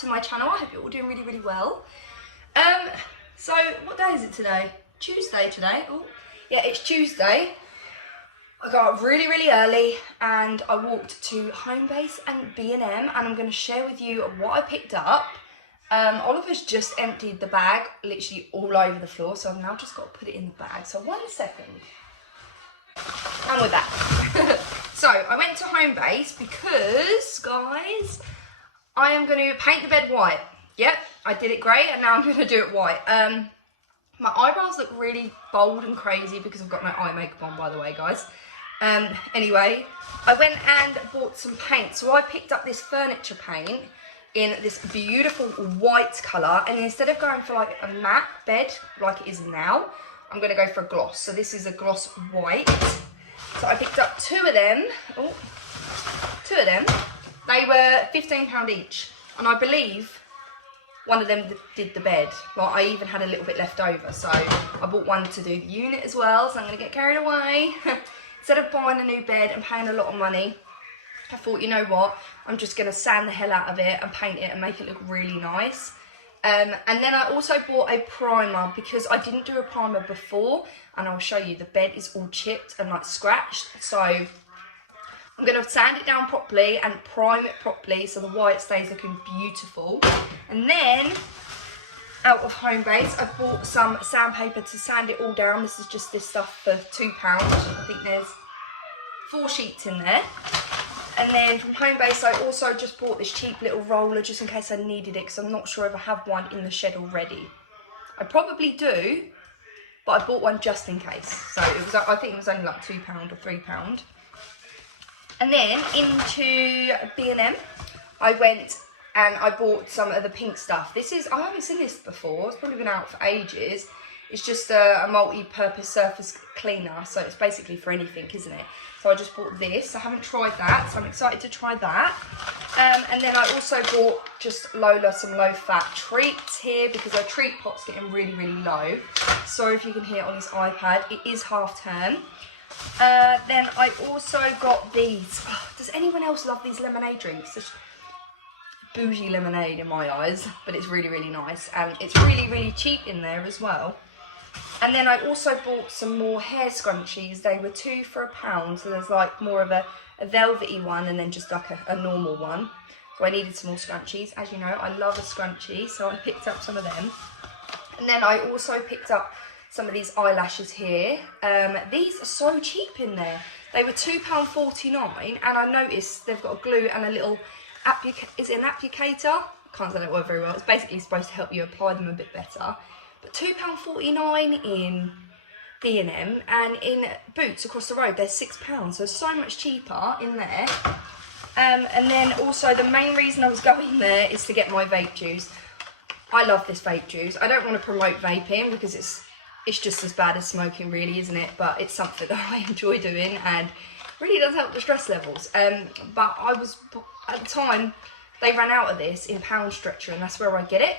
to my channel. I hope you're all doing really, really well. So what day is it today? Tuesday today. Oh, yeah, it's Tuesday. I got up really, really early and I walked to Homebase and B&M, and I'm going to share with you what I picked up. Oliver's just emptied the bag literally all over the floor, so I've now just got to put it in the bag. So 1 second. And with that. So I went to Homebase because, guys, I am going to paint the bed white. Yep, I did it grey and now I'm going to do it white. My eyebrows look really bold and crazy because I've got no eye makeup on, by the way, guys. Anyway, I went and bought some paint. So I picked up this furniture paint in this beautiful white colour, and instead of going for like a matte bed like it is now, I'm going to go for a gloss. So this is a gloss white. So I picked up two of them. They were £15 each, and I believe one of them did the bed. Well, I even had a little bit left over, so I bought one to do the unit as well, so I'm going to get carried away. Instead of buying a new bed and paying a lot of money, I thought, you know what, I'm just going to sand the hell out of it and paint it and make it look really nice. And then I also bought a primer because I didn't do a primer before, and I'll show you, the bed is all chipped and like scratched. So I'm going to sand it down properly and prime it properly so the white stays looking beautiful. And then out of Homebase, I bought some sandpaper to sand it all down. This is just this stuff for £2. I think there's 4 sheets in there. And then from Homebase, I also just bought this cheap little roller just in case I needed it, because I'm not sure if I have one in the shed already. I probably do, but I bought one just in case. So it was, I think it was only like £2 or £3. And then into B&M, I went and I bought some of the pink stuff. This is, I haven't seen this before, it's probably been out for ages. It's just a multi-purpose surface cleaner, so it's basically for anything, isn't it? So I just bought this. I haven't tried that, so I'm excited to try that. And then I also bought just Lola some low-fat treats here because her treat pot's getting really, really low. Sorry if you can hear it on this iPad. It is half term. Then I also got these. Oh, does anyone else love these lemonade drinks? It's bougie lemonade in my eyes, but it's really, really nice. And it's really, really cheap in there as well. And then I also bought some more hair scrunchies. They were 2 for £1, so there's like more of a velvety one and then just like a normal one. So I needed some more scrunchies. As you know, I love a scrunchie, so I picked up some of them. And then I also picked up some of these eyelashes here. These are so cheap in there. They were £2.49, and I noticed they've got a glue and a little, is it an applicator? I can't say that word very well. It's basically supposed to help you apply them a bit better. But £2.49 in B&M, and in Boots across the road they're £6, so so much cheaper in there. And then also the main reason I was going there is to get my vape juice. I love this vape juice. I don't want to promote vaping because it's just as bad as smoking, really, isn't it? But it's something that I enjoy doing and really does help the stress levels. But I was, at the time, they ran out of this in Pound Stretcher, and that's where I get it.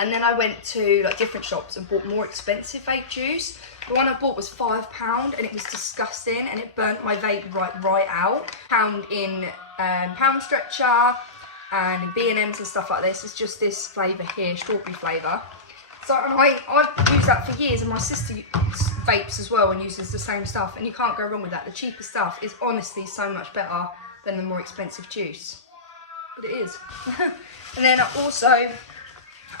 And then I went to like different shops and bought more expensive vape juice. The one I bought was £5 and it was disgusting and it burnt my vape right out. Found in Pound Stretcher and in B&M's and stuff like this. It's just this flavour here, strawberry flavour. So I've used that for years, and my sister vapes as well and uses the same stuff, and you can't go wrong with that. The cheaper stuff is honestly so much better than the more expensive juice. But it is. And then I also,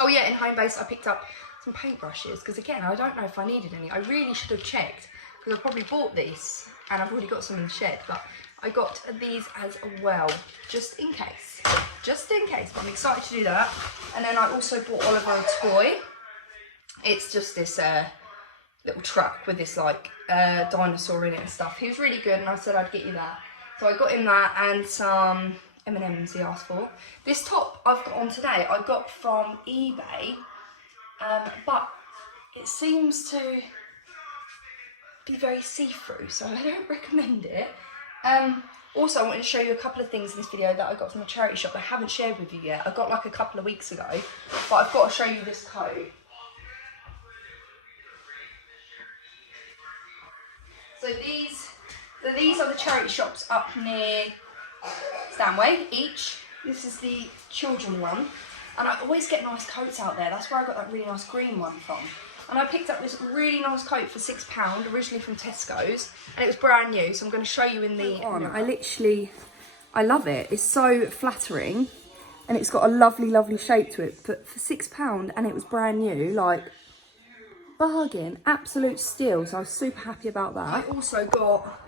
oh yeah, in Homebase I picked up some paintbrushes because again, I don't know if I needed any. I really should have checked because I probably bought these and I've already got some in the shed, but I got these as well, just in case. Just in case, but I'm excited to do that. And then I also bought Oliver a toy. It's just this little truck with this like dinosaur in it and stuff. He was really good and I said I'd get you that. So I got him that and some M&M's he asked for. This top I've got on today I got from eBay, but it seems to be very see-through, so I don't recommend it. Also, I want to show you a couple of things in this video that I got from a charity shop that I haven't shared with you yet. I got like a couple of weeks ago, but I've got to show you this coat. So these are the charity shops up near Stanway each. This is the children one. And I always get nice coats out there. That's where I got that really nice green one from. And I picked up this really nice coat for £6, originally from Tesco's. And it was brand new, so I'm going to show you in the... I love it. It's so flattering. And it's got a lovely, lovely shape to it. But for £6, and it was brand new, like, bargain. Absolute steal. So I was super happy about that. I also got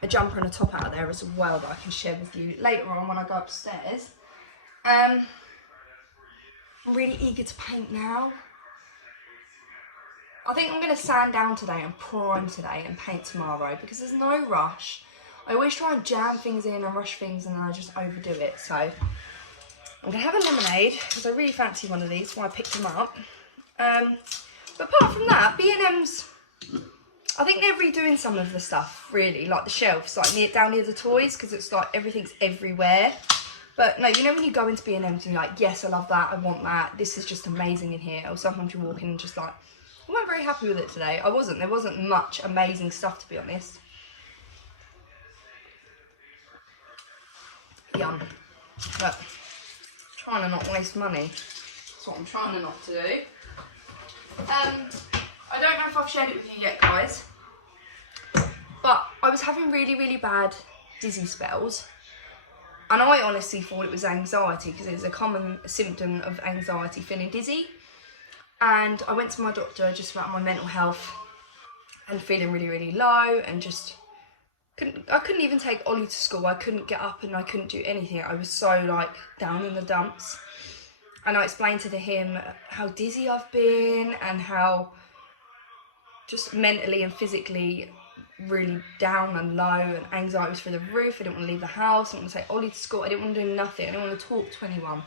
a jumper and a top out of there as well that I can share with you later on when I go upstairs. I'm really eager to paint now. I think I'm going to sand down today and prime today and paint tomorrow because there's no rush. I always try and jam things in and rush things and then I just overdo it. So I'm going to have a lemonade because I really fancy one of these, so I picked them up. But apart from that, B&M's, I think they're redoing some of the stuff, really, like the shelves, like down near the toys, because it's like everything's everywhere. But no, you know when you go into B&M's and you're like, yes, I love that, I want that, this is just amazing in here. Or sometimes you walk in and just like, I wasn't very happy with it today. I wasn't. There wasn't much amazing stuff, to be honest. Yum. But trying to not waste money. That's what I'm trying to not to do. I don't know if I've shared it with you yet, guys, but I was having really, really bad dizzy spells. And I honestly thought it was anxiety because it's a common symptom of anxiety, feeling dizzy. And I went to my doctor just about my mental health and feeling really, really low and just I couldn't even take Ollie to school. I couldn't get up and I couldn't do anything. I was so like down in the dumps. And I explained to him how dizzy I've been and how just mentally and physically really down and low, and anxiety was through the roof. I didn't want to leave the house. I didn't want to take Ollie to school. I didn't want to do nothing. I didn't want to talk to anyone.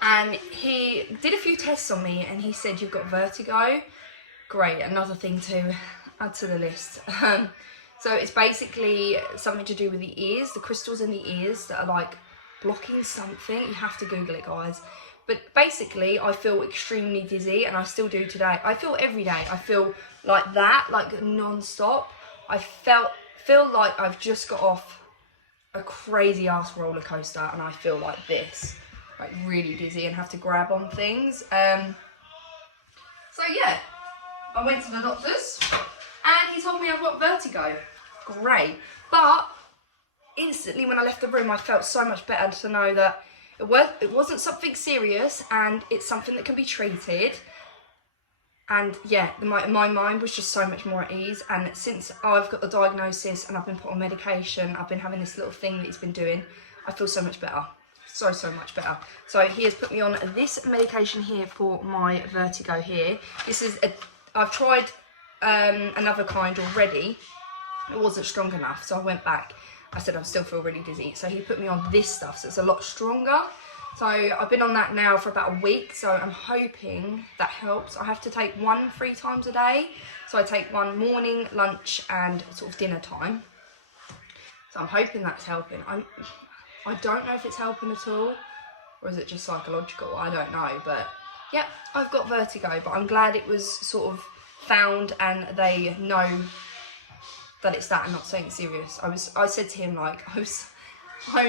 And he did a few tests on me and he said, you've got vertigo. Great, another thing to add to the list. So it's basically something to do with the ears, the crystals in the ears that are like blocking something. You have to Google it, guys. But basically, I feel extremely dizzy, and I still do today. I feel every day. I feel like that, like non-stop. I feel like I've just got off a crazy ass roller coaster, and I feel like this, like really dizzy, and have to grab on things. So yeah, I went to the doctor's, and he told me I've got vertigo. Great, but instantly when I left the room, I felt so much better to know that it wasn't something serious and it's something that can be treated. And yeah, my mind was just so much more at ease. And since I've got the diagnosis and I've been put on medication, I've been having this little thing that he's been doing, I feel so much better. So much better. So he has put me on this medication here for my vertigo here. This is I've tried another kind already. It wasn't strong enough, so I went back. I said I still feel really dizzy, so he put me on this stuff, so it's a lot stronger. So I've been on that now for about a week, so I'm hoping that helps. I have to take one 3 times a day, so I take one morning, lunch, and sort of dinner time. So I'm hoping that's helping. I don't know if it's helping at all, or is it just psychological? I don't know, but yeah, I've got vertigo, but I'm glad it was sort of found and they know that it's that and not something serious. I said to him, like, I was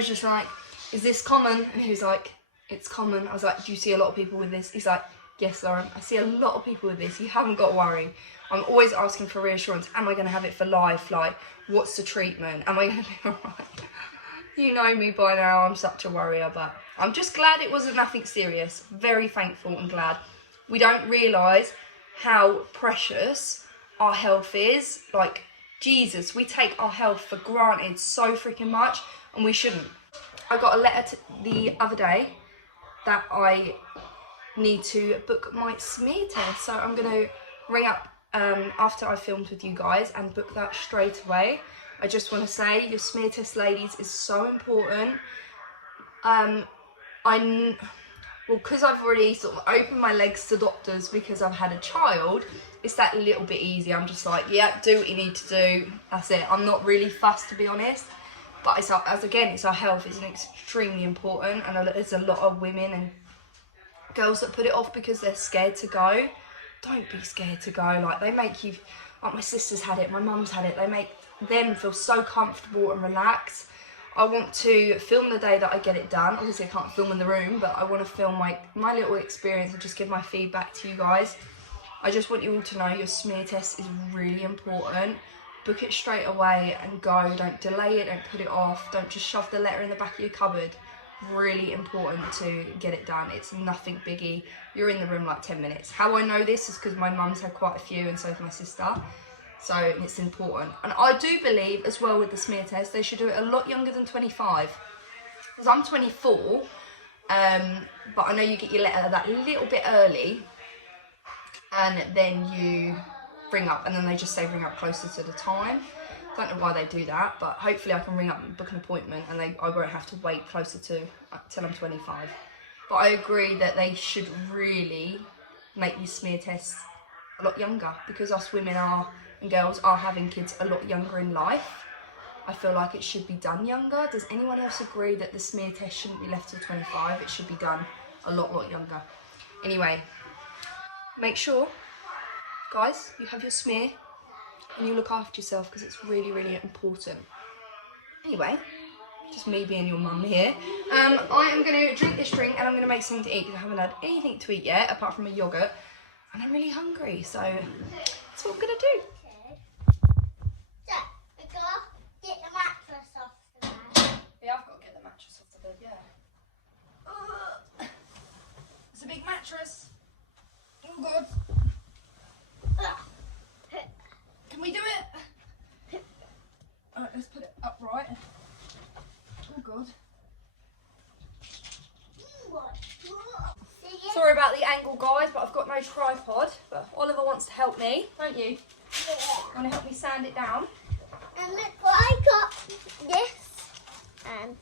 just like, is this common? And he was like, it's common. I was like, do you see a lot of people with this? He's like, yes, Lauren, I see a lot of people with this. You haven't got to worry. I'm always asking for reassurance. Am I going to have it for life? Like, what's the treatment? Am I going to be all right? You know me by now, I'm such a worrier, but I'm just glad it wasn't nothing serious. Very thankful and glad. We don't realise how precious our health is. Like, Jesus, we take our health for granted so freaking much, and we shouldn't. I got a letter the other day that I need to book my smear test, so I'm going to ring up after I filmed with you guys and book that straight away. I just want to say, your smear test, ladies, is so important. Because I've already sort of opened my legs to doctors because I've had a child, it's that little bit easier. I'm just like, yeah, do what you need to do. That's it. I'm not really fussed, to be honest. But it's our health is extremely important, and there's a lot of women and girls that put it off because they're scared to go. Don't be scared to go. Like, they make you, like my sister's had it, my mum's had it. They make them feel so comfortable and relaxed. I want to film the day that I get it done. Obviously I can't film in the room, but I want to film my little experience and just give my feedback to you guys. I just want you all to know your smear test is really important. Book it straight away and go. Don't delay it, don't put it off, don't just shove the letter in the back of your cupboard. Really important to get it done. It's nothing biggie. You're in the room like 10 minutes. How I know this is because my mum's had quite a few and so has my sister. So it's important. And I do believe as well with the smear test, they should do it a lot younger than 25. Because I'm 24, but I know you get your letter that little bit early and then you ring up and then they just say ring up closer to the time. Don't know why they do that, but hopefully I can ring up and book an appointment and I won't have to wait closer to till I'm 25. But I agree that they should really make these smear tests a lot younger because us women and girls are having kids a lot younger in life. I feel like it should be done younger. Does anyone else agree that the smear test shouldn't be left till 25? It should be done a lot younger. Anyway, make sure, guys, you have your smear and you look after yourself because it's really, really important. Anyway, just me being your mum here. I am going to drink this drink and I'm going to make something to eat because I haven't had anything to eat yet apart from a yoghurt. And I'm really hungry, so that's what I'm going to do. Get the mattress off the bed. Yeah, I've got to get the mattress off the bed, yeah. It's a big mattress. Oh, God. Can we do it? Alright, let's put it upright. Oh, God. Sorry about the angle, guys, but I've got no tripod. But Oliver wants to help me, don't you? Yeah. You want to help me sand it down? And look what I got. This. And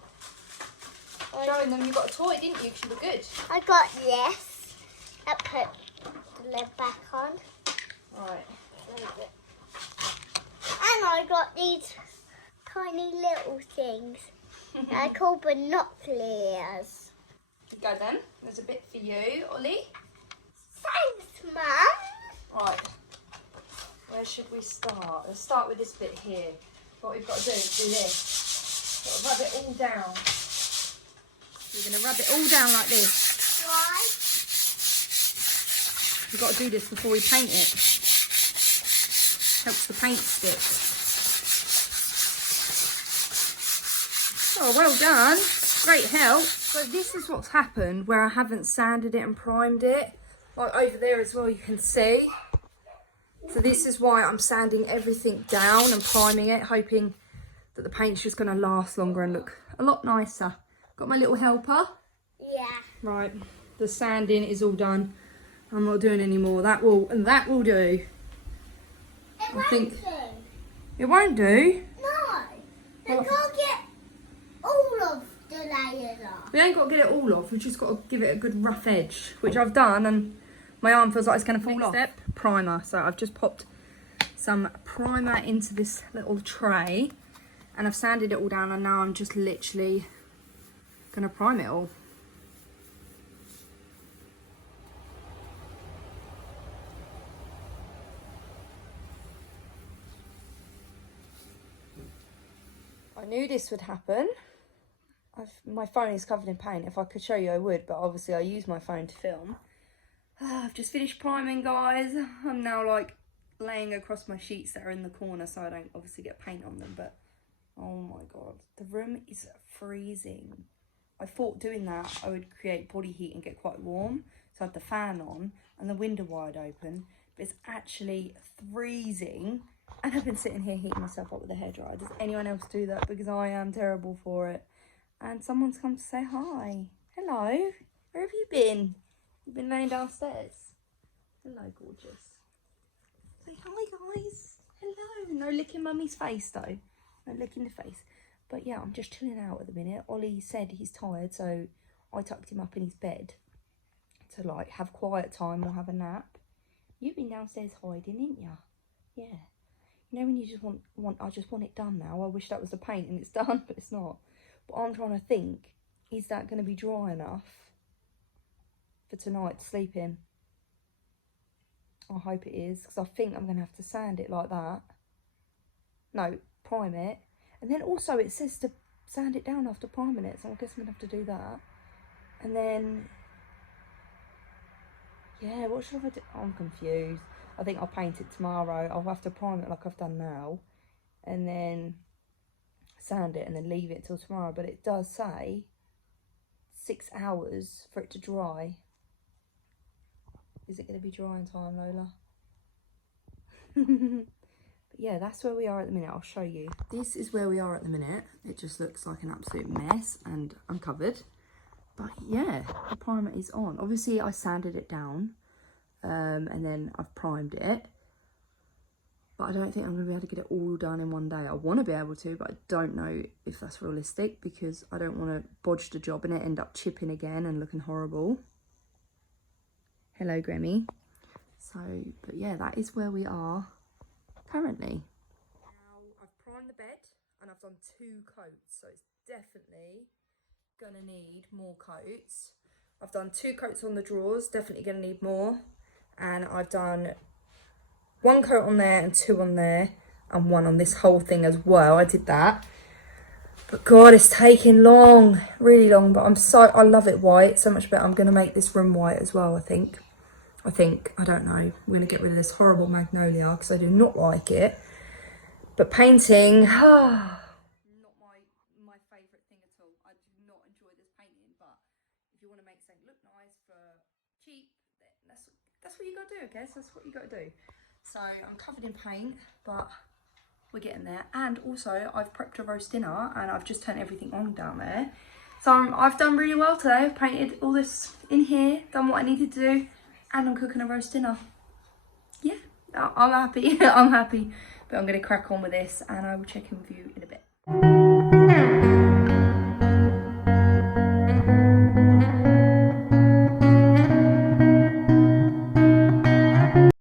Showing them you got a toy, didn't you? Because you were good. I got this. I put the lid back on. Right. And I got these tiny little things. I call binoculars. You go then. There's a bit for you, Ollie. Thanks, Mum. Right. Where should we start? Let's start with this bit here. What we've got to do is do this. Got to rub it all down. You're going to rub it all down like this. Why? You've got to do this before we paint it. Helps the paint stick. Oh, well done. Great help. So this is what's happened where I haven't sanded it and primed it. Like over there as well, you can see. So this is why I'm sanding everything down and priming it, hoping that the paint's just going to last longer and look a lot nicer. Got my little helper. Yeah. Right, the sanding is all done. I'm not doing any more. That will do. It won't do. It won't do. No. We What? can't get all of the layers off. We ain't got to get it all off. We've just got to give it a good rough edge, which I've done, and my arm feels like it's going to fall off. Step, primer. So I've just popped some primer into this little tray, and I've sanded it all down, and now I'm just literally going to prime it all. I knew this would happen. My phone is covered in paint. If I could show you, I would, but obviously I use my phone to film. I've just finished priming, guys. I'm now like laying across my sheets that are in the corner so I don't obviously get paint on them, but oh my God, the room is freezing. I thought doing that I would create body heat and get quite warm, so I had the fan on and the window wide open, but it's actually freezing. And I've been sitting here heating myself up with a hairdryer. Does anyone else do that? Because I am terrible for it. And someone's come to say hi. Hello. Where have you been? You've been laying downstairs. Hello, gorgeous. Say hi, guys. Hello. No licking mummy's face, though. No licking the face. But yeah, I'm just chilling out at the minute. Ollie said he's tired, so I tucked him up in his bed to like have quiet time or have a nap. You've been downstairs hiding, didn't you? Yeah. You know when you just I just want it done now. I wish that was the paint and it's done, but it's not. But I'm trying to think, is that going to be dry enough for tonight to sleep in? I hope it is, because I think I'm going to have to sand it like that. No, prime it. And then also it says to sand it down after priming it, so I guess I'm gonna have to do that. And then, yeah, what should I do? I'm confused. I think I'll paint it tomorrow. I'll have to prime it like I've done now, and then sand it and then leave it till tomorrow. But it does say 6 hours for it to dry. Is it going to be dry in time, Lola? But yeah, that's where we are at the minute. I'll show you. This is where we are at the minute. It just looks like an absolute mess and I'm covered. But yeah, the primer is on. Obviously, I sanded it down and then I've primed it. But I don't think I'm going to be able to get it all done in one day. I want to be able to, but I don't know if that's realistic because I don't want to bodge the job and it end up chipping again and looking horrible. Hello, Grammy. So, but yeah, that is where we are currently. Now, I've primed the bed and I've done 2 coats, so it's definitely gonna need more coats. I've done 2 coats on the drawers, definitely gonna need more. And I've done 1 coat on there and 2 on there and 1 on this whole thing as well. I did that. But God, it's taking long, really long, but I love it white, so much better. I'm gonna make this room white as well, I think, I don't know. We're gonna get rid of this horrible magnolia because I do not like it. But painting, not my favourite thing at all. I do not enjoy this painting, but if you want to make something look nice for cheap, then that's what you got to do, I guess. That's what you got to do. So I'm covered in paint, but we're getting there. And also, I've prepped a roast dinner, and I've just turned everything on down there. So I've done really well today. I've painted all this in here, done what I needed to do, and I'm cooking a roast dinner. Yeah, I'm happy. I'm happy. But I'm going to crack on with this, and I will check in with you in a bit.